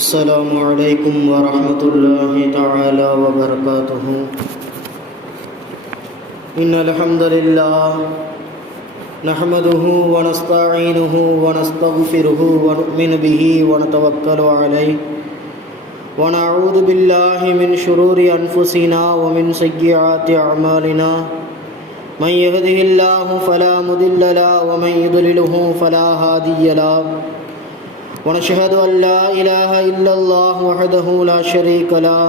السلام عليكم ورحمة الله تعالى وبركاته. إن الحمد لله نحمده ونستعينه ونستغفره ونؤمن به ونتوكل عليه ونعوذ بالله من شرور أنفسنا ومن سيئات أعمالنا. من يهده الله فلا مضل له ومن يضلله فلا هادي له. ونشهد أن لا إله إلا الله وحده لا شريك له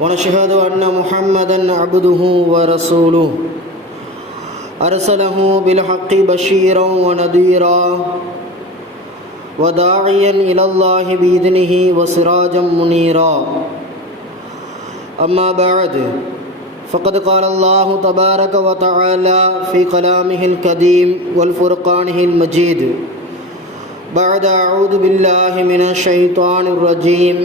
ونشهد أن محمدا عبده ورسوله أرسله بالحق بشيرا ونذيرا وداعيا إلى الله بإذنه وسراجا منيرا. أما بعد فقد قال الله تبارك وتعالى في كلامه القديم والفرقانه المجيد بعد أعوذ بالله من الشيطان الرجيم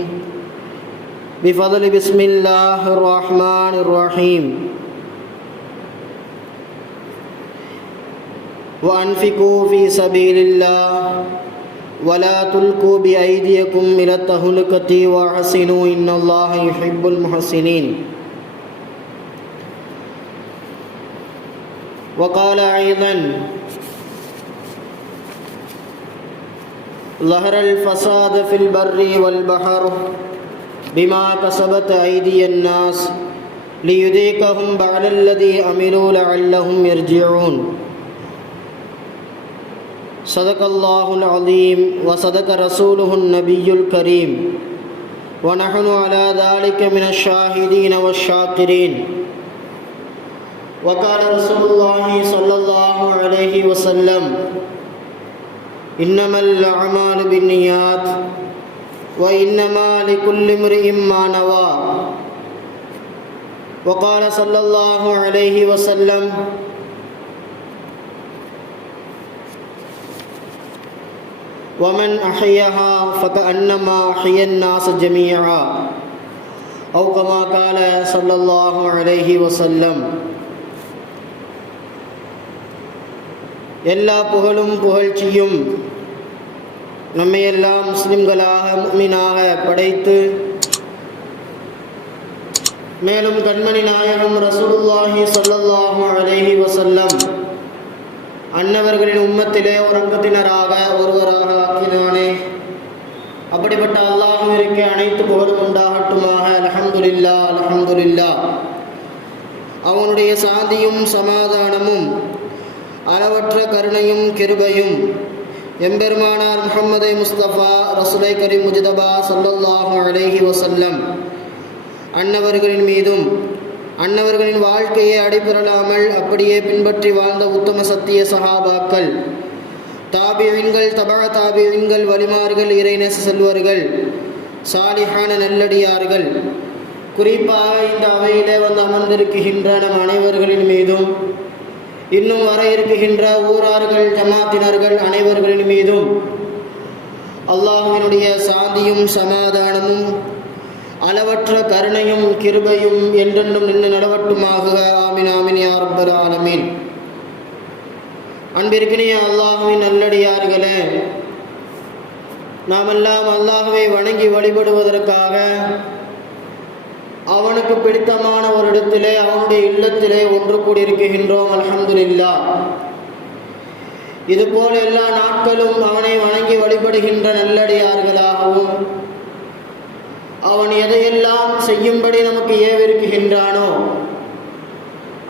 بفضل بسم الله الرحمن الرحيم. وأنفقوا في سبيل الله ولا تلقوا بأيديكم إلى التهلكة وأحسنوا إن الله يحب المحسنين. وقال أيضا ظهر الفساد في البر والبحر بما كسبت أيدي الناس ليذيقهم بعد الذي عملوا لعلهم يرجعون. صدق الله العظيم وصدق رسوله النبي الكريم ونحن على ذلك من الشاهدين والشاكرين. وقال رسول الله صلى الله عليه وسلم إنما الأعمال بالنيات وإنما لكل امرئ ما نوى. وقال صلى الله عليه وسلم ومن أحياها فكأنما أحيا الناس جميعا أو كما قال صلى الله عليه وسلم. எல்லா புகழும் புகழ்ச்சியும் நம்மையெல்லாம் முஸ்லிம்களாக முஃமினாக படைத்து மேலும் கண்மணி நாயகம் ரசூலுல்லாஹி ஸல்லல்லாஹு அலைஹி வஸல்லம் அன்னவர்களின் உம்மத்திலே ஒரு அங்கத்தினராக ஒருவராக ஆக்கினானே. அப்படிப்பட்ட அல்லாஹ்விற்கு அனைத்து புகழும் உண்டாகட்டுமாக. அல்ஹம்துலில்லாஹ் அல்ஹம்துலில்லாஹ். அவனுடைய சாந்தியும் சமாதானமும் அளவற்ற கருணையும் கிருபையும் எம்பெருமானார் முஹம்மது முஸ்தபா ரசூலை கரீம் முஜ்தபா ஸல்லல்லாஹு அலைஹி வஸல்லம் அன்னவர்களின் மீதும் அன்னவர்களின் வாழ்க்கையை அடிபுரலாமல் அப்படியே பின்பற்றி வாழ்ந்த உத்தம சத்திய சஹாபாக்கள், தாபிஈன்கள், தபஅ தாபிஈன்கள், வலிமார்கள், இறைநேச செல்வர்கள், சாலிஹான நல்லடியார்கள், குறிப்பாக இந்த அவையிலே வந்து அமர்ந்திருக்கின்ற நம் அனைவர்களின் மீதும் இன்னும் வர இருக்குகின்ற ஊரார்கள், ஜமாத்தினர்கள் அனைவர்களின் மீதும் அல்லாஹ்வினுடைய சாந்தியும் சமாதானமும் அளவற்ற கருணையும் கிருபையும் என்றென்றும் நின்று நடவட்டுமாக. ஆமீன் ஆமீன் யா ரப்பல் ஆலமீன். அன்பிற்கினிய அல்லாஹ்வின் நல்லடியார்களே, நாமெல்லாம் அல்லாஹ்வை வணங்கி வழிபடுவதற்காக அவனுக்கு பிடித்தமான ஒரு இடத்திலே அவனுடைய இல்லத்திலே ஒன்று கூடியிருக்கின்றோம். அல்ஹம்துலில்லாஹ். இதுபோல எல்லா நாட்களும் அவனை வணங்கி வழிபடுகின்ற நல்லடியார்களாகவும் அவன் எதையெல்லாம் செய்யும்படி நமக்கு ஏவிருக்கின்றானோ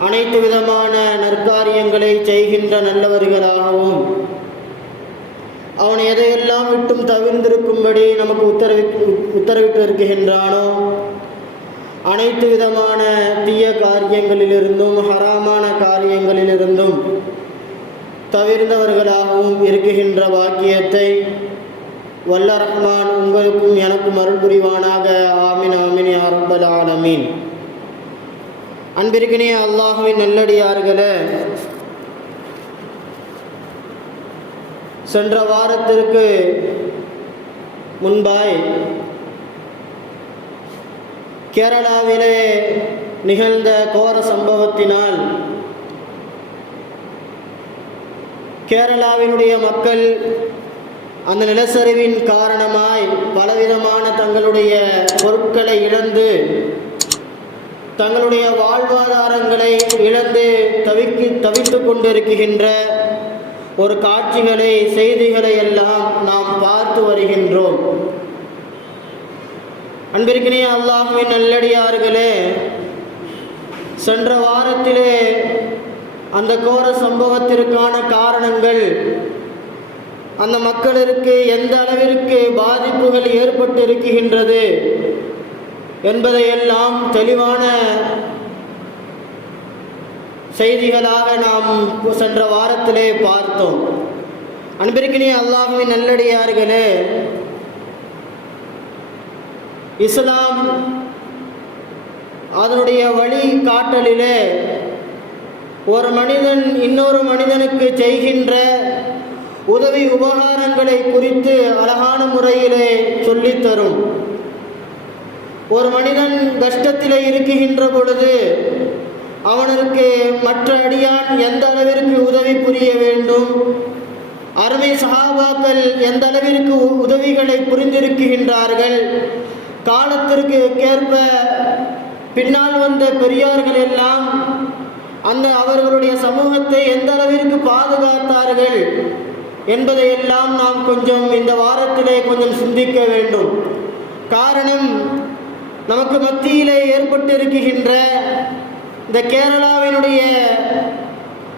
அனைத்து விதமான நற்காரியங்களை செய்கின்ற நல்லவர்களாகவும் அவன் எதையெல்லாம் விட்டும் தவிர்ந்திருக்கும்படி நமக்கு உத்தரவிட்டு இருக்கின்றானோ அனைத்து விதமான தீய காரியங்களிலிருந்தும் ஹராமான காரியங்களிலிருந்தும் தவிர்ந்தவர்களாகவும் இருக்குகின்ற பாக்கியத்தை வல்ல ரஹ்மான் உங்களுக்கும் எனக்கும் அருள் புரிவானாக. ஆமீன் ஆமீன் யா ரப்பல் ஆலமீன். அன்பிற்கினிய அல்லாஹ்வின் நல்லடியார்களே, சென்ற வாரத்திற்கு முன்பாய் கேரளாவிலே நிகழ்ந்த கோர சம்பவத்தினால் கேரளாவினுடைய மக்கள் அந்த நிலச்சரிவின் காரணமாய் பலவிதமான தங்களுடைய பொருட்களை இழந்து தங்களுடைய வாழ்வாதாரங்களை இழந்து தவித்து கொண்டிருக்கின்ற ஒரு காட்சிகளை, செய்திகளை எல்லாம் நாம் பார்த்து வருகின்றோம். அன்பிற்கினிய அல்லாஹ்வின் நல்லடியார்களே, சென்ற வாரத்திலே அந்த கோர சம்பவத்திற்கான காரணங்கள், அந்த மக்களிற்கு எந்த அளவிற்கு பாதிப்புகள் ஏற்பட்டு இருக்கின்றது என்பதையெல்லாம் தெளிவான செய்திகளாக நாம் சென்ற வாரத்திலே பார்த்தோம். அன்பிற்கினிய அல்லாஹ்வின் நல்லடியார்களே, இஸ்லாம் அதனுடைய வழி காட்டலிலே ஒரு மனிதன் இன்னொரு மனிதனுக்கு செய்கின்ற உதவி உபகாரங்களை குறித்து அழகான முறையிலே சொல்லித்தரும். ஒரு மனிதன் கஷ்டத்திலே இருக்குகின்ற பொழுது அவனுக்கு மற்ற அடியான் எந்த அளவிற்கு உதவி புரிய வேண்டும், அருமை சஹாபாக்கள் எந்த அளவிற்கு உதவிகளை புரிந்திருக்கின்றார்கள், காலத்திற்கு ஏற்ப பின்னால் வந்த பெரியார்கள் எல்லாம் அவர்களுடைய சமூகத்தை எந்த அளவிற்கு பாதுகாத்தார்கள் என்பதையெல்லாம் நாம் கொஞ்சம் இந்த வாரத்திலே கொஞ்சம் சிந்திக்க வேண்டும். காரணம், நமக்கு மத்தியிலே ஏற்பட்டிருக்கின்ற இந்த கேரளாவினுடைய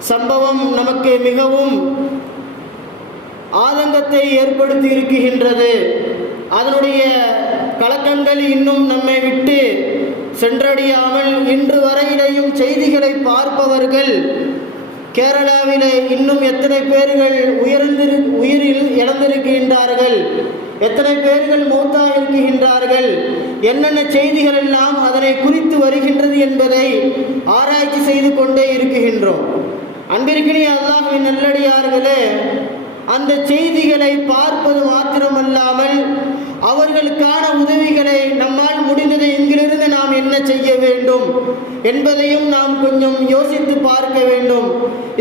சம்பவம் நமக்கு மிகவும் ஆதங்கத்தை ஏற்படுத்தி இருக்கின்றது. அதனுடைய கலக்கங்கள் இன்னும் நம்மை விட்டு சென்றடையாமல் இன்று வரையிலேயும் செய்திகளை பார்ப்பவர்கள் கேரளாவிலே இன்னும் எத்தனை பேர்கள் உயிரில் இழந்திருக்கின்றார்கள், எத்தனை பேர்கள் மௌத்தாக இருக்கின்றார்கள், என்னென்ன செய்திகள் எல்லாம் அதனை குறித்து வருகின்றது என்பதை ஆராய்ச்சி செய்து கொண்டே இருக்கின்றோம். அன்பிற்கினிய அல்லாஹ்வின் நல்லடியார்களே, அந்த செய்திகளை பார்ப்பது மாத்திரமல்லாமல் அவர்களுக்கான உதவிகளை நம்மால் முடிந்ததை இங்கிலிருந்து நாம் என்ன செய்ய வேண்டும் என்பதையும் நாம் கொஞ்சம் யோசித்து பார்க்க வேண்டும்.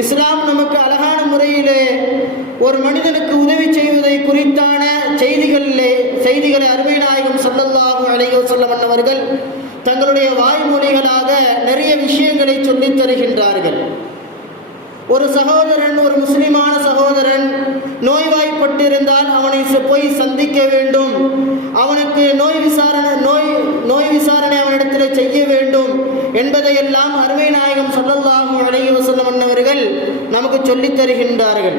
இஸ்லாம் நமக்கு அழகான முறையிலே ஒரு மனிதனுக்கு உதவி செய்வதை குறித்தான செய்திகளை அருமை நாயகம் ஸல்லல்லாஹு அலைஹி வஸல்லம் அவர்கள் தங்களுடைய வாய்மொழிகளாக நிறைய விஷயங்களை சொல்லித் தருகின்றார்கள். ஒரு சகோதரன், ஒரு முஸ்லிமான சகோதரன் நோய்வாய்ப்பட்டிருந்தால் அவனை போய் சந்திக்க வேண்டும், அவனுக்கு நோய் விசாரணை அவனிடத்தில் செய்ய வேண்டும் என்பதையெல்லாம் அருமை நாயகம் ஸல்லல்லாஹு அலைஹி வஸல்லம் அவர்கள் நமக்கு சொல்லித் தருகின்றார்கள்.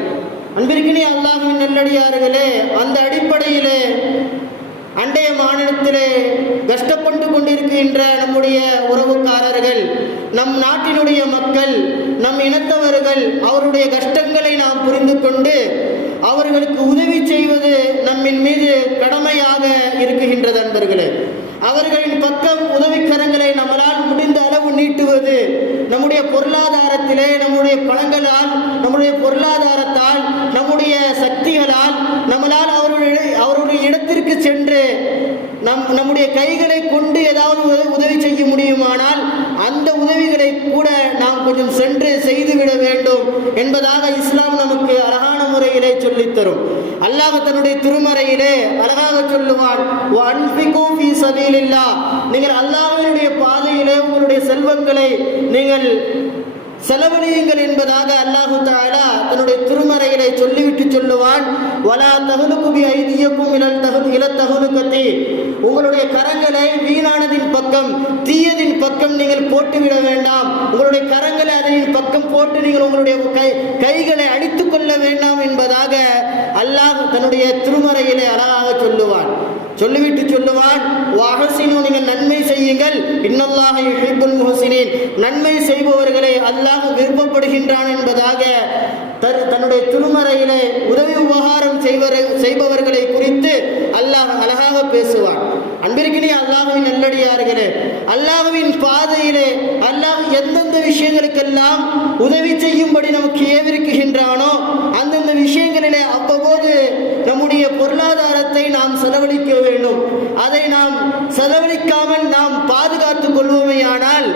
அன்பிற்கினிய அல்லாஹ்வின் நல்லடியார்களே, அந்த அடிப்படையிலே அண்டைய மாநிலத்திலே கஷ்டப்பட்டு கொண்டிருக்கின்ற நம்முடைய உறவுக்காரர்கள், நம் நாட்டினுடைய மக்கள், நம் இனத்தவர்கள், அவருடைய கஷ்டங்களை நாம் புரிந்து கொண்டு அவர்களுக்கு உதவி செய்வது நம்மின் மீது கடமையாக இருக்குகின்றது. அன்பர்களே, அவர்களின் பக்கம் உதவிக்கரங்களை நம்மளால் முடிந்த அளவு நீட்டுவது, நம்முடைய பொருளாதாரத்திலே, நம்முடைய பணங்களால், நம்முடைய பொருளாதாரத்தால், நம்முடைய சக்திகளால் நம்மளால் அவருடைய இடத்திற்கு சென்று நம்முடைய கைகளை கொண்டு ஏதாவது உதவி செய்ய முடியுமானால் அந்த உதவிகளை கூட நாம் கொஞ்சம் சென்று செய்துவிட வேண்டும் என்பதாக இஸ்லாம் நமக்கு அழகான முறையிலே சொல்லித்தரும். அல்லாஹ் தன்னுடைய திருமறையிலே அழகாக சொல்லுவான், நீங்கள் அல்லாஹ்வினுடைய பாதையிலே உங்களுடைய செல்வங்களை நீங்கள் செலவழியுங்கள் என்பதாக அல்லாஹு தஆலா தன்னுடைய திருமறையிலே சொல்லிவிட்டு சொல்லுவான், வலா தஹலுகு பி ஐதியக்கும் இலல் தஹலுகதி, உங்களுடைய கரங்களை வீணானதின் பக்கம், தீயதின் பக்கம் நீங்கள் போட்டுவிட வேண்டாம், உங்களுடைய கரங்களை அதனின் பக்கம் போட்டு நீங்கள் உங்களுடைய கைகளை அடித்துக் கொள்ள வேண்டாம் என்பதாக அல்லாஹ் தன்னுடைய திருமறையிலே அழகாக சொல்லுவான். சொல்லிவிட்டு சொல்லுவான், வஹ்சினு, நீங்கள் நன்மை செய்யுங்கள், இன்னல்லாஹ யுஹிப்புல் முஹ்சினீன், நன்மை செய்பவர்களை அல்லாஹ் விருப்பப்படுகின்றான் என்பதாக தன்னுடைய திருமறையிலே உதவி உபகாரம் செய்பவர்களை குறித்து அல்லாஹ் அழகாக பேசுவான். அன்பிற்கினிய அல்லாஹ்வின் நல்லடியார்களே, அல்லாஹ்வின் பாதையிலே அல்லாஹ் எந்தெந்த விஷயங்களுக்கெல்லாம் உதவி செய்யும்படி நமக்கு ஏவிருக்கின்றானோ அந்தந்த விஷயங்களிலே அவ்வப்போது நம்முடைய பொருளாதாரத்தை நாம் செலவழிக்க வேண்டும். அதை நாம் செலவழிக்காமல் நாம் பாதுகாத்துக் கொள்வோமேயானால்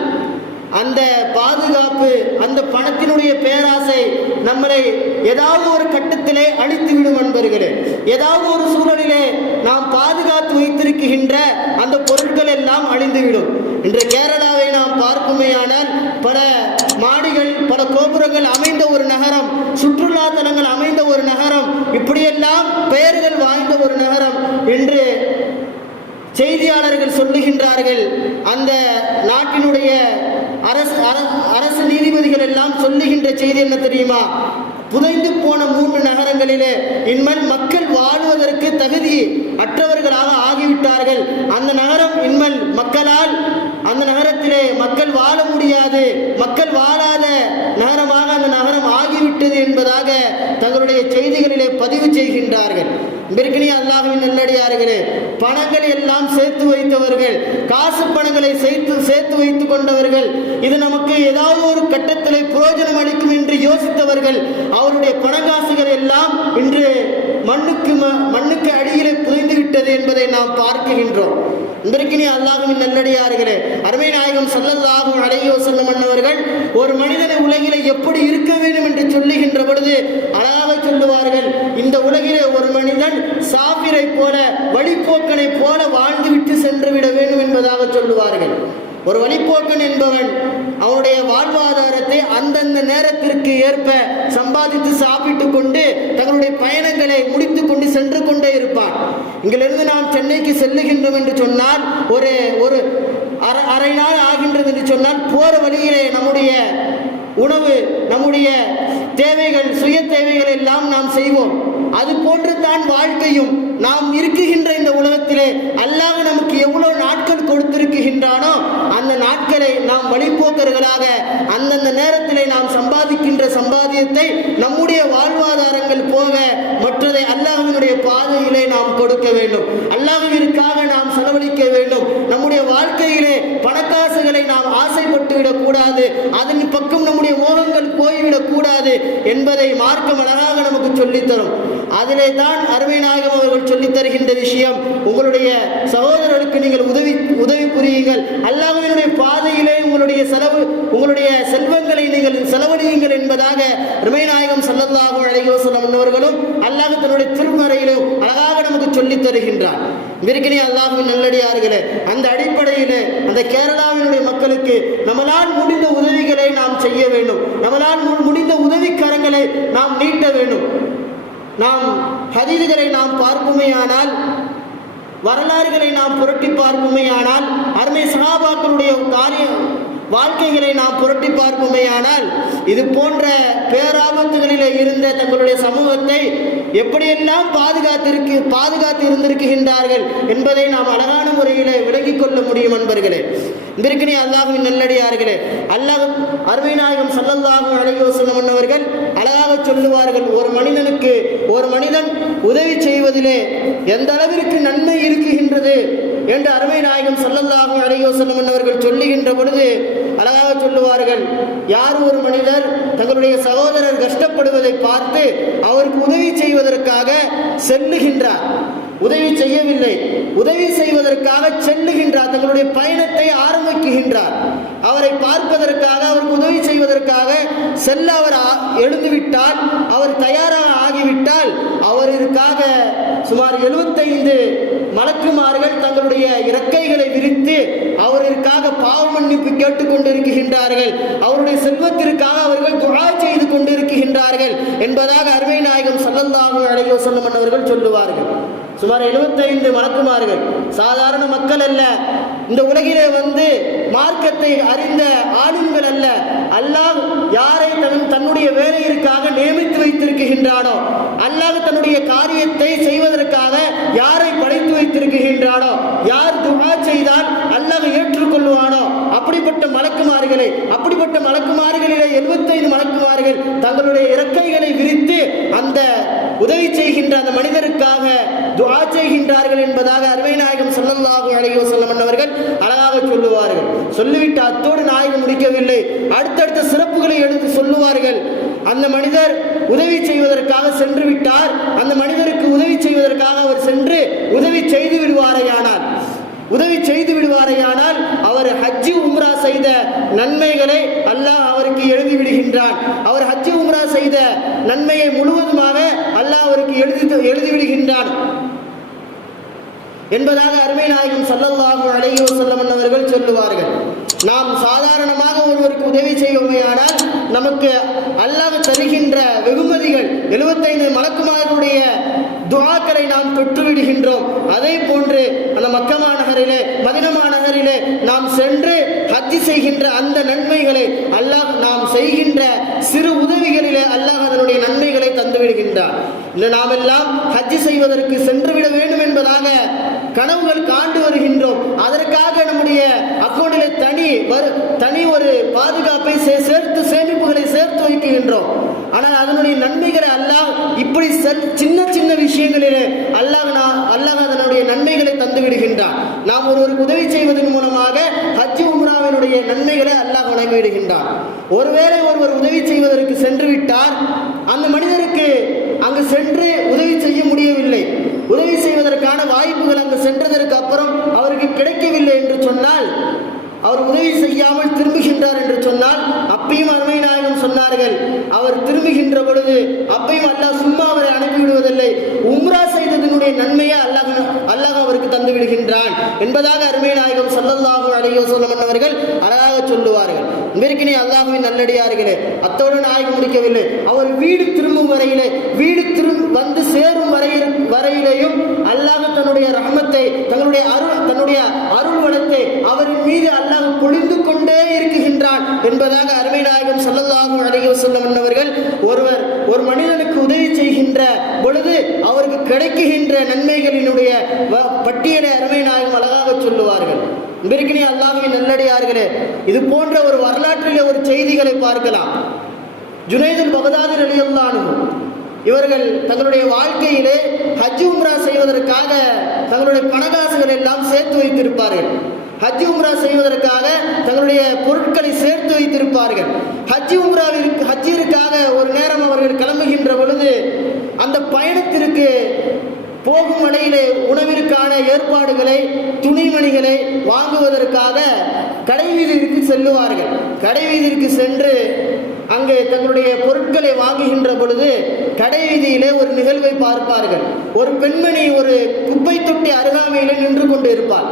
அந்த பாதுகாப்பு, அந்த பணத்தினுடைய பேராசை நம்மளை ஏதாவது ஒரு கட்டத்திலே அழித்துவிடும் அன்பர்களே. ஏதாவது ஒரு சூழலிலே நாம் பாதுகாத்து வைத்திருக்கின்ற அந்த பொருட்கள் எல்லாம் அழிந்துவிடும். இன்று கேரளாவை நாம் பார்க்குமேயானால் பல மாடிகள், பல கோபுரங்கள் அமைந்த ஒரு நகரம், சுற்றுலா தலங்கள் அமைந்த ஒரு நகரம், இப்படியெல்லாம் பெயர்கள் வாய்ந்த ஒரு நகரம் என்று செய்தியாளர்கள் சொல்லுகின்றார்கள். அந்த நாட்டினுடைய அரசு நீதிபதிகள் எல்லாம் சொல்லுகின்ற செய்தி என்ன தெரியுமா? புதைந்து போன 3 நகரங்களிலே இன்மேல் மக்கள் வாழ்வதற்கு தகுதி அற்றவர்களாக ஆகிவிட்டார்கள். அந்த நகரம் இன்மேல் மக்களால், அந்த நகரத்திலே மக்கள் வாழ முடியாது, மக்கள் வாழாத நகரமாக அந்த நகரம் ஆகிவிட்டது என்பதாக தங்களுடைய செய்திகளிலே பதிவு செய்கின்றார்கள். பிற்கினி அல்லாஹ்வின் நல்லடியார்களே, பணங்களை எல்லாம் சேர்த்து வைத்தவர்கள், காசு பணங்களை சேர்த்து வைத்துக் கொண்டவர்கள், இது நமக்கு ஏதாவது ஒரு கட்டத்தில் பிரயோஜனம் அளிக்கும் என்று யோசித்தவர்கள், அவருடைய பணங்காசுகள் எல்லாம் இன்று மண்ணுக்கு அடியிலே புதைந்து விட்டது என்பதை நாம் பார்க்கின்றோம். பிற்கினி அல்லாஹ்வின் நல்லடியார்களே, அருமை நாயகம் ஸல்லல்லாஹு அலைஹி வஸல்லம் அவர்கள் ஒரு மனிதனை உலகிலே எப்படி இருக்க வேண்டும் என்று சொல்லுகின்ற பொழுது அழகாக சொல்லுவார்கள், இந்த உலகிலே ஒரு மனிதன் சாபிரை போல, வழிப்போக்கனை போல வாழ்ந்துவிட்டு சென்று விட வேண்டும் என்பதாக சொல்லுவார்கள். ஒரு வழிப்போக்கன் என்பவன் அவனுடைய வாழ்வாதாரத்தை அந்தந்த நேரத்திற்கு ஏற்ப சம்பாதித்து சாப்பிட்டு கொண்டு தங்களுடைய பயணங்களை முடித்து கொண்டு சென்று கொண்டே இருப்பான். இங்கிலிருந்து நாம் சென்னைக்கு செல்லுகின்றோம் என்று சொன்னால் ஒரு அரை நாள் ஆகின்றது என்று சொன்னால் போற வழியிலே நம்முடைய உணவு, நம்முடைய தேவைகள், சுய தேவைகள் எல்லாம் நாம் செய்வோம். அது போன்று தான் வாழ்க்கையும். நாம் இருக்குகின்ற இந்த உலகத்திலே அல்லாஹ் நமக்கு எவ்வளவு நாட்கள் கொடுத்திருக்கின்றானோ அந்த நாட்களை நாம் வழிபோக்கர்களாக அந்தந்த நேரத்திலே நாம் சம்பாதிக்கின்ற சம்பாதியத்தை நம்முடைய வாழ்வாதாரங்கள் போக மற்றதை அல்லாஹ்வினுடைய பாதையிலே நாம் கொடுக்க வேண்டும். அல்லாஹ்விற்காக நாம் செலவழிக்க வேண்டும். நம்முடைய வாழ்க்கையிலே பணக்காசுகளை நாம் ஆசைப்பட்டு விடக்கூடாது, அதன் பக்கம் நம்முடைய மோகங்கள் போய்விடக் கூடாது என்பதை மார்க்கம் அழகாக நமக்கு சொல்லித்தரும். அதிலே தான் அருமை நாயகம் அவர்கள் சொல்லித் தருகின்ற விஷயம், உங்களுடைய சகோதரர்களுக்கு நீங்கள் உதவி புரியுங்கள், அல்லாஹ்வினுடைய பாதையிலே உங்களுடைய செல்வங்களை நீங்கள் செலவழியுங்கள் என்பதாக அருமை நாயகம் ஸல்லல்லாஹு அலைஹி வஸல்லம் அவர்களும் அல்லாஹ் தன்னுடைய திருமறையிலும் அழகாக நமக்கு சொல்லித் தருகின்றார். விருக்கினி அல்லாஹ்வின் நல்லடியார்களே, அந்த அடிப்படையிலே அந்த கேரளாவினுடைய மக்களுக்கு நம்மளால் முடிந்த உதவிகளை நாம் செய்ய வேண்டும். நம்மளால் முடிந்த உதவிக்கரங்களை நாம் நீட்ட வேண்டும். நாம் ஹதீதுகளை நாம் பார்க்குமேயானால், வரலாறுகளை நாம் புரட்டி பார்க்குமேயானால், அருமை சஹாபாக்களுடைய வாழ்க்கைகளை நாம் புரட்டி பார்க்குமேயானால், இது போன்ற பேராபத்துகளிலே இருந்த தங்களுடைய சமூகத்தை எப்படியெல்லாம் பாதுகாத்து இருந்திருக்கின்றார்கள் என்பதை நாம் அழகான முறையிலே விளங்கிக் கொள்ள முடியும் அன்பர்களே. பிற்கினி அல்லாஹ்வின் நல்லடியார்களே, அல்லாஹ் அருமை நாயகம் ஸல்லல்லாஹு அலைஹி வஸல்லம் அவர்கள் அழகாக சொல்லுவார்கள், ஒரு மனிதன் உதவி செய்வதிலே எந்த அளவிற்கு நன்மை இருக்குகின்றது என்று அருமை நாயகம் ஸல்லல்லாஹு அலைஹி வஸல்லம் அவர்கள் சொல்லுகின்ற பொழுது அழகாக சொல்லுவார்கள், யார் ஒரு மனிதர் தங்களுடைய சகோதரர் கஷ்டப்படுவதை பார்த்து அவருக்கு உதவி செய்வதற்காக செல்லுகின்றார், உதவி செய்யவில்லை, உதவி செய்வதற்காக செல்லுகின்றார், தங்களுடைய பயணத்தை ஆரம்பிக்குகின்றார், அவரை பார்ப்பதற்காக, அவருக்கு உதவி செய்வதற்காக செல்ல அவர் எழுந்துவிட்டால், அவர் தயாராக ஆகிவிட்டால், அவருக்காக சுமார் 75 மலக்குமார்கள் தங்களுடைய இறக்கைகளை விரித்து அவருக்காக பாவ மன்னிப்பு கேட்டுக்கொண்டிருக்கின்றார்கள், அவருடைய செல்வத்திற்காக அவர்கள் துஆ செய்து கொண்டிருக்கின்றார்கள் என்பதாக அருமை நாயகம் ஸல்லல்லாஹு அலைஹி வஸல்லம் அவர்கள் சொல்லுவார்கள். சுமார் 75 மலக்குமார்கள், சாதாரண மக்கள் அல்ல, இந்த உலகிலே வந்து மார்க்கத்தை அறிந்த ஆளுங்கள் அல்ல, அல்லாஹ் யாரை தன்னுடைய வேலையிற்காக நியமித்து வைத்திருக்கின்றானோ, அல்லாஹ் தன்னுடைய காரியத்தை செய்வதற்காக யாரை படைத்து வைத்திருக்கின்றானோ, யார் துஆ செய்தால் அல்லாஹ் ஏற்றுக்கொள்வானோ அப்படிப்பட்ட மலக்குமார்களிலே 75 மலக்குமார்கள் தங்களுடைய இறக்கைகளை விரித்து அந்த உதவி செய்கின்ற அந்த மனிதருக்காக துஆ செய்கின்றார்கள் என்பதாக அருமை நாயகம் ஸல்லல்லாஹு அலைஹி வஸல்லம் அவர்கள் அழகாக சொல்லுவார்கள். சொல்லிவிட்டு அத்தோடு நாயகம் முடிக்கவில்லை, அடுத்தடுத்த சிறப்புகளை எடுத்து சொல்லுவார்கள். அந்த மனிதர் உதவி செய்வதற்காக சென்று விட்டார், அந்த மனிதருக்கு உதவி செய்வதற்காக அவர் சென்று உதவி செய்து விடுவாரையானால் உதவி செய்து விடுவாரையானால் அவர் ஹஜ்ஜி உம்ரா செய்த நன்மைகளை அல்லாஹ் அவருக்கு எழுதி விடுகின்றான். அவர் ஹஜ்ஜி உம்ரா செய்த நன்மையை முழுவதுமாக அல்லாஹ் அவருக்கு எழுதி விடுகின்றான் என்பதாக அருமை நாயகம் ஸல்லல்லாஹு அலைஹி வஸல்லம் அவர்கள் சொல்லுவார்கள். நாம் சாதாரணமாக ஒருவருக்கு உதவி செய்வோமேயானால் நமக்கு அல்லாஹ் தருகின்ற வெகுமதிகள் 75 மலக்குமார்களுடைய துஆக்களை நாம் பெற்றுவிடுகின்றோம். அதே போன்று அந்த மக்கா மாநகரிலே மதீனா மாநகரிலே நாம் சென்று ஹஜ் செய்கின்ற அந்த நன்மைகளை அல்லாஹ் நாம் செய்கின்ற சிறு உதவிகளிலே அல்லாஹ் அதனுடைய நன்மைகளை தந்து விடுகின்றார். இந்த நாம் எல்லாம் ஹஜ் செய்வதற்கு சென்றுவிட வேண்டும் என்பதாக கனவுகள் காண்டு வருகின்றோம். அதற்காக நம்முடைய அக்கௌண்டிலே தனி ஒரு பாதுகாப்பை சேர்த்து சேமிப்புகளை சேர்த்து வைக்கின்றோம். ஆனால் அதனுடைய நன்மைகளை அல்லாஹ் இப்படி சின்ன சின்ன விஷயங்களிலே அல்லாஹ் அதனுடைய நன்மைகளை தந்து விடுகின்றான். நாம் ஒருவருக்கு உதவி செய்வதன் மூலமாக ஹஜ் உம்ராவினுடைய நன்மைகளை அல்லாஹ் வழங்கி விடுகின்றான். ஒருவேளை ஒருவர் உதவி செய்வதற்கு சென்று விட்டார், அந்த மனிதருக்கு அங்கு சென்று உதவி செய்ய முடியவில்லை, உதவி செய்வதற்கான வாய்ப்புகள் அங்கு சென்றதற்கு அப்புறம் அவருக்கு கிடைக்கவில்லை என்று சொன்னால், அவர் உதவி செய்யாமல் திரும்புகின்றார் என்று சொன்னால், அப்பையும் அருமை நாயகம் சொன்னார்கள், அவர் திரும்புகின்ற பொழுது அப்பையும் அல்லாஹ் சும்மா அவரை அனுப்பிவிடுவதில்லை, உம்ரா செய்ததனுடைய நன்மையை அல்லாஹ் அவருக்கு தந்து விடுகின்றான் என்பதாக அருமை நாயகம் ஸல்லல்லாஹு அலைஹி வஸல்லம் அவர்கள் அழகாக சொல்லுவார்கள். இன்றைக்கு அல்லாஹ்வின் நல்லடியார்களே, அத்தோடு நாயகம் முடிக்கவில்லை. அவர் வீடு திரும்பும் வரையிலே, வந்து சேரும் வரையிலேயும் அல்லாஹ் தன்னுடைய ரஹ்மத்தை, தன்னுடைய அருள் வளத்தை அவரின் மீது அல்லாஹ் பொழிந்து கொண்டே இருக்குகின்றான் என்பதாக அருமை நாயகம் ஸல்லல்லாஹு அலைஹி வஸல்லம் அவர்கள் ஒரு மனிதனுக்கு உதவி செய்கின்ற பொழுது அவருக்கு கிடைக்குகின்ற நன்மைகளினுடைய பட்டியலை அருமை நாயகம் அழகாக சொல்லுவார்கள். இன்றைக்கு அல்லாஹ்வின் நல்லடியார்களே, இது போன்ற ஒரு வரலாற்றிலே ஒரு செய்திகளை பார்க்கலாம். ஜுனைதுல் பகதாதி ரலியல்லாஹு அன்ஹு இவர்கள் தங்களுடைய வாழ்க்கையிலே ஹஜ் உம்ரா செய்வதற்காக தங்களுடைய பணகாசுகள் எல்லாம் சேர்த்து வைத்திருப்பார்கள். ஹஜ் உம்ரா செய்வதற்காக தங்களுடைய பொருட்களை சேர்த்து வைத்திருப்பார்கள். ஹஜ்ஜிற்காக ஒரு நேரம் அவர்கள் கிளம்புகின்ற பொழுது அந்த பயணத்திற்கு போகும் வழியிலே உணவிற்கான ஏற்பாடுகளை, துணிமணிகளை வாங்குவதற்காக கடைவீதிற்கு செல்லுவார்கள். கடைவீதிற்கு சென்று அங்கே தங்களுடைய பொருட்களை வாங்குகின்ற பொழுது கடைவீதியிலே ஒரு நிகழ்வை பார்ப்பார்கள். ஒரு பெண்மணி ஒரு குப்பை தொட்டி அருகாமையிலே நின்று கொண்டு இருப்பார்.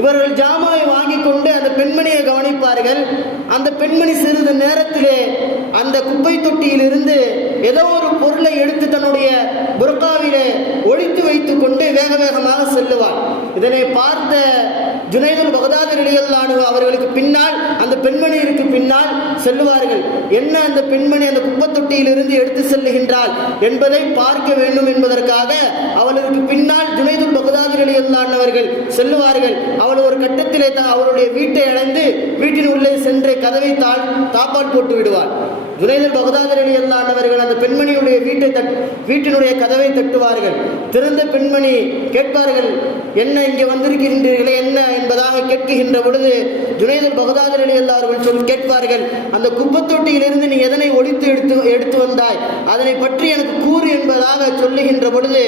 இவர்கள் ஜாமாவை வாங்கி கொண்டு அந்த பெண்மணியை கவனிப்பார்கள். அந்த பெண்மணி சிறிது நேரத்திலே அந்த குப்பை தொட்டியிலிருந்து ஏதோ ஒரு பொருளை எடுத்து தன்னுடைய புர்காவிலே ஒழித்து வைத்துக் கொண்டு வேக வேகமாக செல்லுவார். இதனை பார்த்த ஜுனைதுல் பகதாதி ரலியல்லாஹு அன்ஹு அவர்களுக்கு பின்னால், அந்த பெண்மணிக்கு பின்னால் செல்லுவார்கள். என்ன அந்த பெண்மணி அந்த குப்பை தொட்டியிலிருந்து எடுத்து செல்லுகின்றாள் என்பதை பார்க்க வேண்டும் என்பதற்காக அவளுக்கு பின்னால் ஜுனைதுல் பகதாதி ரலியல்லாஹு அன்ஹு அவர்கள் செல்லுவார்கள். அவள் ஒரு கட்டத்திலே அவருடைய வீட்டை அடைந்து வீட்டின் உள்ளே சென்று கதவை தாப்பால் போட்டு விடுவார். ஜுனைதுல் பகதாதி ரலியல்லாஹு அன்ஹு அவர்கள் அந்த பெண்மணியுடைய வீட்டினுடைய கதவை தட்டுவார்கள். திறந்த பெண்மணி கேட்பார்கள், என்ன இங்கே வந்திருக்கின்றீர்களே என்ன என்பதாக கேட்கின்ற பொழுது ஜுனைதுல் பகதாதி ரலியல்லாஹு அன்ஹு அவர்கள் கேட்பார்கள், அந்த குப்பத்தொட்டியிலிருந்து நீ எதனை ஒழித்து எடுத்து வந்தாய், அதனை பற்றி எனக்கு கூறு என்பதாக சொல்லுகின்ற பொழுது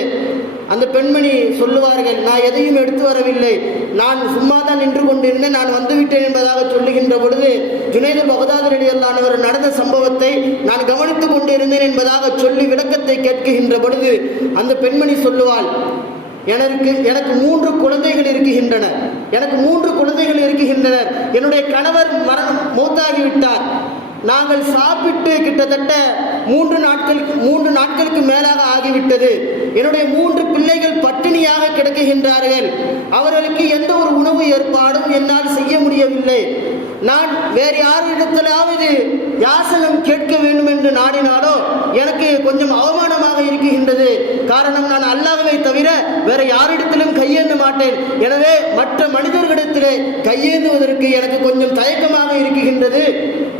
அந்த பெண்மணி சொல்லுவார்கள், நான் எதையும் எடுத்து வரவில்லை, நான் சும்மா தான் நின்று கொண்டிருந்தேன், நான் வந்துவிட்டேன் என்பதாக சொல்லுகின்ற பொழுது ஜுனைதுல் பகதாதி ரலியல்லாஹு அன்ஹு அவர் நடந்த சம்பவத்தை நான் கவனித்துக் கொண்டிருந்தேன் என்பதாக சொல்லி விளக்கத்தை கேட்கின்ற பொழுது அந்த பெண்மணி சொல்லுவாள், எனக்கு 3 குழந்தைகள் இருக்குகின்றனர், என்னுடைய கணவர் மௌத்தாகிவிட்டார், நாங்கள் சாப்பிட்டு கிட்டத்தட்ட 3 நாட்களுக்கு மேலாக ஆகிவிட்டது, என்னுடைய 3 பிள்ளைகள் பட்டினியாக கிடக்குகின்றார்கள், அவர்களுக்கு எந்த ஒரு உணவு ஏற்பாடும் என்னால் செய்ய முடியவில்லை, நான் வேறு யாரிடத்திலாவது யாசகம் கேட்க வேண்டும் என்று நாடினாலோ எனக்கு கொஞ்சம் அவமானமாக இருக்குகின்றது, காரணம் நான் அல்லாஹ்வை தவிர வேற யாரிடத்திலும் கையேந்த மாட்டேன், எனவே மற்ற மனிதர்களிடத்திலே கையேந்துவதற்கு எனக்கு கொஞ்சம் தயக்கமாக இருக்குகின்றது,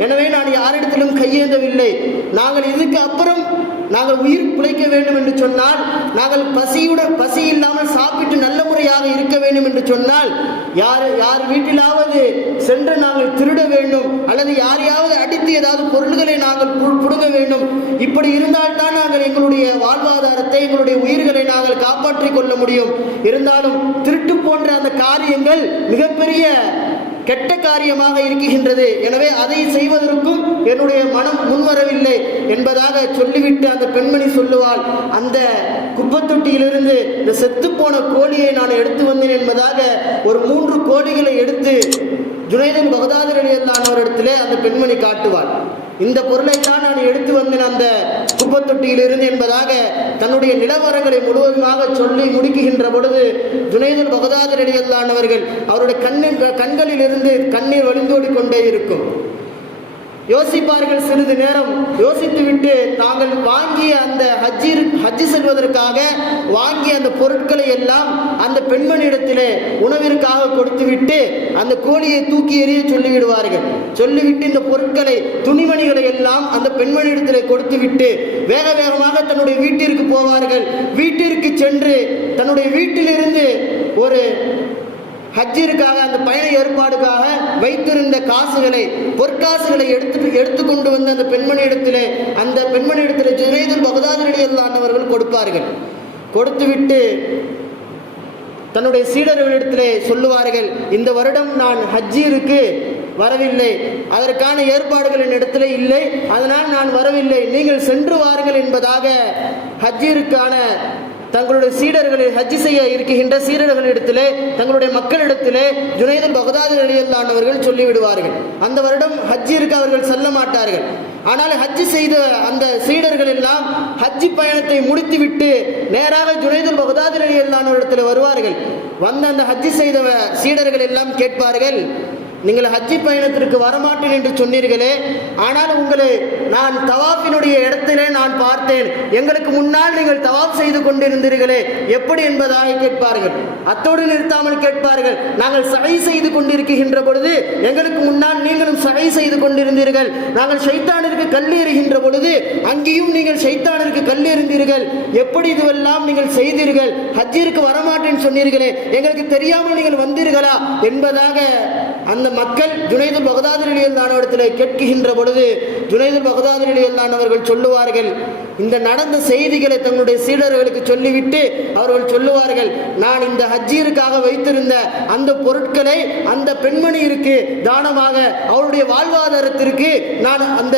எனவே நான் யாரிடத்திலும் கையேந்தவில்லை, நாங்கள் இதுக்கு அப்புறம் நாங்கள் உயிர் பிழைக்க வேண்டும் என்று சொன்னால், நாங்கள் பசி இல்லாமல் சாப்பிட்டு நல்ல முறையாக இருக்க வேண்டும் என்று சொன்னால் யார் வீட்டிலாவது சென்று நாங்கள் திருட வேண்டும் அல்லது யாரையாவது அடித்து ஏதாவது பொருள்களை நாங்கள் புடுங்க வேண்டும், இப்படி இருந்தால்தான் நாங்கள் எங்களுடைய வாழ்வாதாரத்தை, எங்களுடைய உயிர்களை நாங்கள் காப்பாற்றிக் கொள்ள முடியும், இருந்தாலும் திருட்டு போன போன்ற அந்த காரியங்கள் மிகப்பெரிய கெட்ட காரியமாக இருக்குகின்றது. எனவே அதை செய்வதற்கும் என்னுடைய மனம் முன்வரவில்லை என்பதாக சொல்லிவிட்டு அந்த பெண்மணி சொல்லுவாள், அந்த குப்பத்தொட்டியிலிருந்து இந்த செத்துப்போன கோழியை நான் எடுத்து வந்தேன் என்பதாக ஒரு 3 கோழிகளை எடுத்து ஜுனைதுல் பக்தாதி ரலியல்லாஹு அன்ஹு இடத்திலே அந்த பெண்மணி காட்டுவாள். இந்த பொருளை தான் நான் எடுத்து வந்தேன் அந்த குப்பத்தொட்டியிலிருந்து என்பதாக தன்னுடைய நிலவரங்களை முழுவதுமாக சொல்லி முடிக்குகின்ற பொழுது ஜுனைதுல் பக்தாதி ரலியல்லாஹு அன்ஹு அவர்கள் அவருடைய கண்களில் இருந்து கண்ணீர் வழிந்தோடி கொண்டே இருக்கும். யோசிப்பார்கள், சிறிது நேரம் யோசித்துவிட்டு தாங்கள் வாங்கிய அந்த ஹஜ்ஜி செல்வதற்காக வாங்கிய அந்த பொருட்களை எல்லாம் அந்த பெண்மணியிடத்திலே உணவிற்காக கொடுத்துவிட்டு அந்த கோழியை தூக்கி எறிய சொல்லிவிடுவார்கள். சொல்லிவிட்டு இந்த பொருட்களை துணிமணிகளை எல்லாம் அந்த பெண்மணியிடத்திலே கொடுத்துவிட்டு வேக வேகமாக தன்னுடைய வீட்டிற்கு போவார்கள். வீட்டிற்கு சென்று தன்னுடைய வீட்டிலிருந்து ஒரு ஹஜ்ஜிற்காக அந்த பயண ஏற்பாடுக்காக வைத்திருந்த காசுகளை பொற்காசுகளை எடுத்துக்கொண்டு வந்து அந்த பெண்மணியிடத்திலே ஜுனைதுல் பக்தாதி ரலியல்லாஹு அன்ஹு அவர்கள் கொடுப்பார்கள். கொடுத்துவிட்டு தன்னுடைய சீடர்களிடத்திலே சொல்லுவார்கள், இந்த வருடம் நான் ஹஜ்ஜிற்கு வரவில்லை, அதற்கான ஏற்பாடுகள் என் இடத்துல இல்லை, அதனால் நான் வரவில்லை, நீங்கள் சென்று வாருங்கள் என்பதாக ஹஜ்ஜிற்கான தங்களுடைய சீடர்களை ஹஜ்ஜி செய்ய இருக்கின்ற சீடர்களிடத்திலே தங்களுடைய மக்களிடத்திலே ஜுனைதுல் பக்தாதி ரலியல்லாஹு அன்ஹு அவர்கள் சொல்லிவிடுவார்கள். அந்த வருடம் ஹஜ்ஜிற்கு அவர்கள் செல்ல மாட்டார்கள். ஆனால் ஹஜ்ஜி செய்த அந்த சீடர்கள் எல்லாம் ஹஜ்ஜி பயணத்தை முடித்துவிட்டு நேராக ஜுனைதுல் பக்தாதி ரலியல்லாஹு அன்ஹு இடத்திலே வருவார்கள். வந்த அந்த ஹஜ்ஜி செய்த சீடர்கள் எல்லாம் கேட்பார்கள், நீங்கள் ஹஜ்ஜி பயணத்திற்கு வரமாட்டேன் என்று சொன்னீர்களே, ஆனால் உங்களை நான் தவாஃபினுடைய இடத்திலே நான் பார்த்தேன், எங்களுக்கு முன்னால் நீங்கள் தவாஃப் செய்து கொண்டிருந்தீர்களே, எப்படி என்பதாக கேட்பார்கள். அத்தோடு நிறுத்தாமல் கேட்பார்கள், நாங்கள் சஹி செய்து கொண்டிருக்கின்ற பொழுது எங்களுக்கு முன்னால் நீங்களும் சஹி செய்து கொண்டிருந்தீர்கள், நாங்கள் ஷைத்தானிற்கு கல்லெறிகின்ற பொழுது அங்கேயும் நீங்கள் ஷைத்தானிற்கு கல்லெறிந்தீர்கள், எப்படி இதுவெல்லாம் நீங்கள் செய்தீர்கள், ஹஜ்ஜிற்கு வரமாட்டேன்னு சொன்னீர்களே, எங்களுக்கு தெரியாமல் நீங்கள் வந்தீர்களா என்பதாக அந்த மக்கள் ஜுனைதுல் பக்தாதி ரலியல்லாஹு அன்ஹு இடத்திலே கேட்கின்ற பொழுது ஜுனைதுல் பக்தாதி ரலியல்லாஹு அன்ஹு அவர்கள் சொல்லுவார்கள், இந்த நடந்த செய்திகளை தங்களுடைய சீடர்களுக்கு சொல்லிவிட்டு அவர்கள் சொல்லுவார்கள், நான் இந்த ஹஜ்ஜிற்காக வைத்திருந்த அந்த பொருட்களை அந்த பெண்மணியிற்கு தானமாக அவருடைய வாழ்வாதாரத்திற்கு நான் அந்த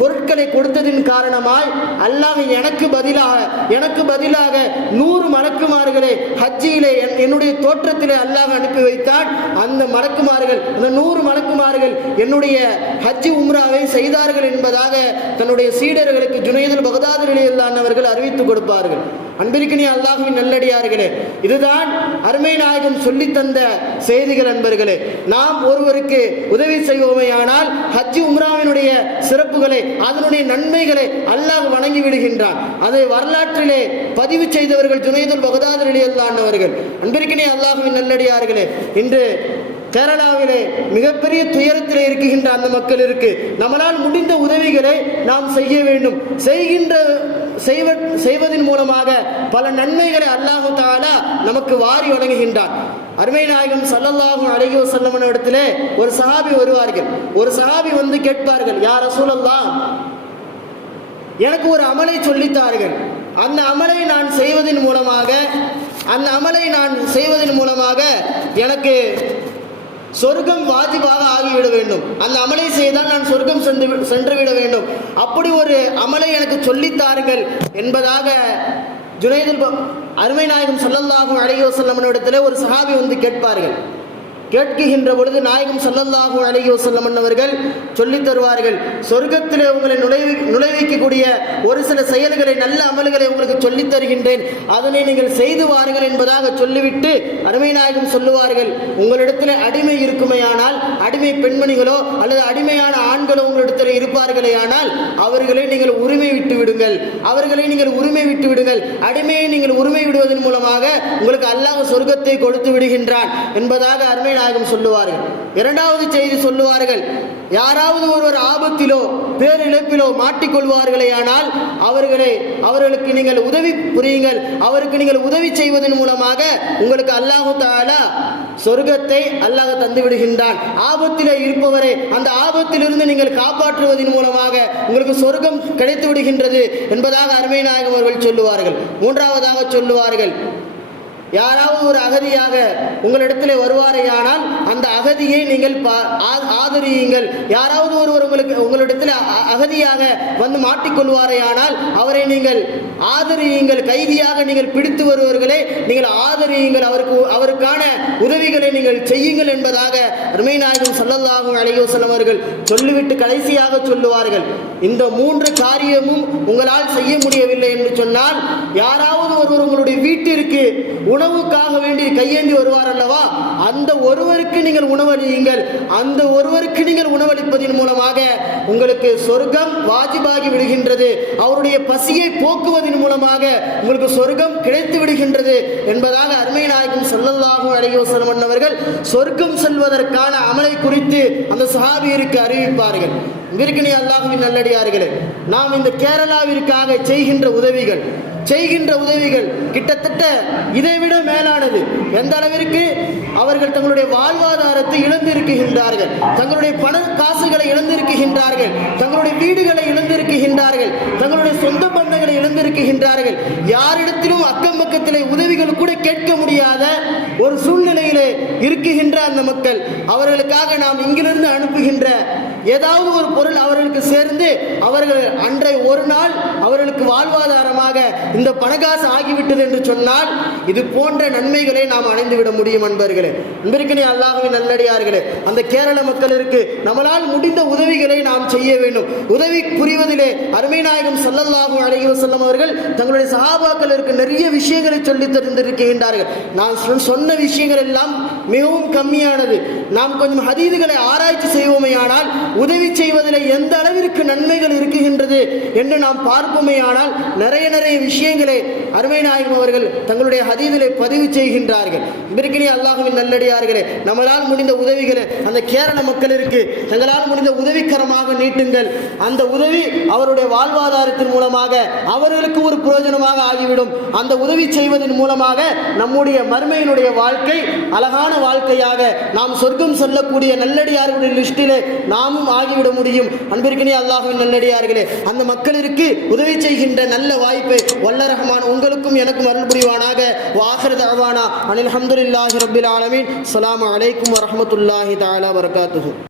பொருட்களை கொடுத்ததின் காரணமாய் அல்லாஹ் எனக்கு பதிலாக 100 மலக்குமார்களை ஹஜ்ஜிலே என்னுடைய தோற்றத்திலே அல்லாஹ் அனுப்பி வைத்தான். அந்த மலக்குமார்கள், அந்த 100 மலக்குமார்கள் என்னுடைய ஹஜ்ஜி உம்ராவை செய்தார்கள் என்பதாக தன்னுடைய சீடர்களுக்கு ஜுனைதுல் பக்தாதி ரலியல்லாஹு அன்ஹு அவர்கள் அறிவித்துக் கொடுப்பார்கள். அன்பிற்கினிய அல்லாஹ்வின் நல்லடியார்களே, இதுதான் அருமை நாயகம் சொல்லி தந்த செய்திகள். அன்பர்களே, நாம் ஒருவருக்கு உதவி செய்வோமேயானால் ஹஜ்ஜி உம்ராவினுடைய சிறப்புகளை அதனுடைய நன்மைகளை அல்லாஹ் வழங்கி விடுகின்றான். அதை வரலாற்றிலே பதிவு செய்தவர்கள் ஜுனைதுல் பக்தாதி ரலியல்லாஹு அன்ஹு அவர்கள். அன்பிற்கினிய அல்லாஹ்வின் நல்லடியார்களே, இன்று கேரளாவிலே மிகப்பெரிய துயரத்தில் இருக்கின்ற அந்த மக்களிற்கு நம்மளால் முடிந்த உதவிகளை நாம் செய்ய வேண்டும். செய்வதன் மூலமாக பல நன்மைகளை அல்லாஹு தஆலா நமக்கு வாரி வழங்குகின்றான். அருமை நாயகம் ஸல்லல்லாஹு அலைஹி வஸல்லம் இடத்திலே ஒரு சஹாபி வருவார்கள். ஒரு சஹாபி வந்து கேட்பார்கள், யா ரசூலல்லாஹ், எனக்கு ஒரு அமலை சொல்லித்தார்கள், அந்த அமலை நான் செய்வதன் மூலமாக எனக்கு சொர்க்கம் வாஜிபாக ஆகிவிட வேண்டும், அந்த அமலை செய்தால் நான் சொர்க்கம் சென்று விட வேண்டும், அப்படி ஒரு அமலை எனக்கு சொல்லித்தார்கள் என்பதாக அருமை நாயகம் ஸல்லல்லாஹு அலைஹி வஸல்லம் இடத்திலே ஒரு சஹாபி வந்து கேட்பார்கள். கேட்கின்ற பொழுது நாயகம் ஸல்லல்லாஹு அலைஹி வஸல்லம் அவர்கள் சொல்லித் தருவார்கள், சொர்க்கத்திலே உங்களை நுழைவிக்கக்கூடிய ஒரு சில செயல்களை, நல்ல அமல்களை உங்களுக்கு சொல்லித் தருகின்றேன், அதனை நீங்கள் செய்து வாருங்கள் என்பதாக சொல்லிவிட்டு அருமை நாயகம் சொல்லுவார்கள், உங்களிடத்தில் அடிமை இருக்குமேயானால், அடிமை பெண்மணிகளோ அல்லது அடிமையான ஆண்களோ உங்களிடத்தில் இருப்பார்களே ஆனால் அவர்களை நீங்கள் உரிமை விட்டு விடுங்கள். அடிமையை நீங்கள் உரிமை விடுவதன் மூலமாக உங்களுக்கு அல்லாஹ் சொர்க்கத்தை கொடுத்து விடுகின்றான் என்பதாக அருமை நாயகம் சொல்லுவார்கள். இரண்டாவது செய்தி சொல்லுவார்கள், யாராவது ஒருவர் ஆபத்திலோ பேரிழப்பிலோ மாட்டிக்கொள்வார்களே ஆனால் அவர்களுக்கு நீங்கள் உதவி புரியுங்கள், அவருக்கு நீங்கள் உதவி செய்வதன் மூலமாக உங்களுக்கு அல்லாஹு தஆலா சொர்க்கத்தை அல்லாஹ் தந்து விடுகின்றான். ஆபத்திலே இருப்பவரை அந்த ஆபத்திலிருந்து நீங்கள் காப்பாற்றுவதன் மூலமாக உங்களுக்கு சொர்க்கம் கிடைத்து விடுகின்றது என்பதாக அருமை நாயகம் அவர்கள் சொல்லுவார்கள். மூன்றாவதாக சொல்லுவார்கள், யாராவது ஒரு அகதியாக உங்களிடத்தில் வருவாரையானால் அந்த அகதியை நீங்கள் ஆதரியுங்கள். யாராவது ஒருவர் உங்களிடத்தில் அகதியாக வந்து மாட்டிக்கொள்வாரையானால் அவரை நீங்கள் ஆதரியுங்கள். கைதியாக நீங்கள் பிடித்து வருவர்களை நீங்கள் ஆதரியுங்கள். அவருக்கான உதவிகளை நீங்கள் செய்யுங்கள் என்பதாக அருமை நாயகம் ஸல்லல்லாஹு அலைஹி வஸல்லம் அவர்கள் சொல்லிவிட்டு கடைசியாக சொல்லுவார்கள், இந்த 3 காரியமும் உங்களால் செய்ய முடியவில்லை என்று சொன்னால், யாராவது ஒருவர் உங்களுடைய வீட்டிற்கு உணவுக்காக வேண்டி கையேந்தி வருவார் அல்லவா, அந்த ஒருவருக்கு நீங்கள் உணவளியுங்கள். அந்த ஒருவருக்கு நீங்கள் உணவளிப்பதன் மூலமாக உங்களுக்கு சொர்க்கம் வாஜிபாகி விடுகின்றது. அவருடைய பசியை போக்குவதன் மூலமாக உங்களுக்கு சொர்க்கம் கிடைத்து விடுகின்றது என்பதாக அருமை நாயகம் ஸல்லல்லாஹு அலைஹி வஸல்லம் அவர்கள் சொர்க்கம் செல்வதற்கான அமலை குறித்து அந்த சஹாபியருக்கு அறிவிப்பார்கள். விருக்கினி அல்லாஹ்வின் நல்லடியார்களே, நாம் இந்த கேரளாவிற்காக செய்கின்ற உதவிகள் கிட்டத்தட்ட இதைவிட மேலானது. எந்த அளவிற்கு அவர்கள் தங்களுடைய வாழ்வாதாரத்தை இழந்திருக்கின்றார்கள், தங்களுடைய பண காசுகளை இழந்திருக்கின்றார்கள், தங்களுடைய வீடுகளை இழந்திருக்கின்றார்கள், தங்களுடைய சொந்த பந்தங்களை இழந்திருக்கின்றார்கள். யாரிடத்திலும் அக்கம் பக்கத்திலே உதவிகள் கூட கேட்க முடியாத ஒரு சூழ்நிலையிலே இருக்குகின்ற அந்த மக்கள், அவர்களுக்காக நாம் இங்கிருந்து அனுப்புகின்ற ஏதாவது ஒரு பொருள் அவர்களுக்கு சேர்ந்து அவர்கள் அன்றைய ஒரு நாள் அவர்களுக்கு வாழ்வாதாரமாக இந்த பணகாசு ஆகிவிட்டது என்று சொன்னால், இது போன்ற நன்மைகளை நாம் அடைந்துவிட முடியும். அன்பர்களே, அன்பிற்கினே அல்லாஹ்வின் நல்லடியார்களே, அந்த கேரள மக்களிற்கு நம்மளால் முடிந்த உதவிகளை நாம் செய்ய வேண்டும். உதவி புரிவதிலே அருமை நாயகம் ஸல்லல்லாஹு அலைஹி வஸல்லம் அவர்கள் தங்களுடைய சஹாபாக்களுக்கு நிறைய விஷயங்களை சொல்லி தந்திருக்கின்றார்கள். நான் சொன்ன விஷயங்கள் எல்லாம் மிகவும் கம்மியானது. நாம் கொஞ்சம் ஹதீதுகளை ஆராய்ச்சி செய்வோமேயானால் உதவி செய்வதில் எந்த அளவிற்கு நன்மைகள் இருக்குகின்றது என்று நாம் பார்ப்போமேயானால் நிறைய விஷயங்களை அருமை நாயகம் அவர்கள் தங்களுடைய ஹதீதிலே பதிவு செய்கின்றார்கள். இதற்கினே அல்லாஹ்வின் நல்லடியார்களே, நம்மளால் முடிந்த உதவிகளை அந்த கேரள மக்களிற்கு தங்களால் முடிந்த உதவிக்கரமாக நீட்டுங்கள். அந்த உதவி அவருடைய வாழ்வாதாரத்தின் மூலமாக அவர்களுக்கு ஒரு பிரயோஜனமாக ஆகிவிடும். அந்த உதவி செய்வதன் மூலமாக நம்முடைய மறுமையினுடைய வாழ்க்கை அழகான வாழ்க்கையாக நாம் சொர்க்கம் செல்லக்கூடிய நல்லடியார்களுடைய லிஸ்டிலே நாமும் ஆகிவிட முடியும். அன்பிற்கினே அல்லாஹ்வின் நல்லடியார்களே, அந்த மக்களிற்கு உதவி செய்கின்ற நல்ல வாய்ப்பை வல்ல ரஹ்மான் உங்களுக்கும் எனக்கும் அருள் புரிவானாக. வாஹிரு தஅவானா அனில் ஹம்துலில்லாஹி ரப்பில் ஆலமீன். அஸ்ஸலாமு அலைக்கும் வரஹ்மத்துல்லாஹி தஆலா வபரகாத்துஹு.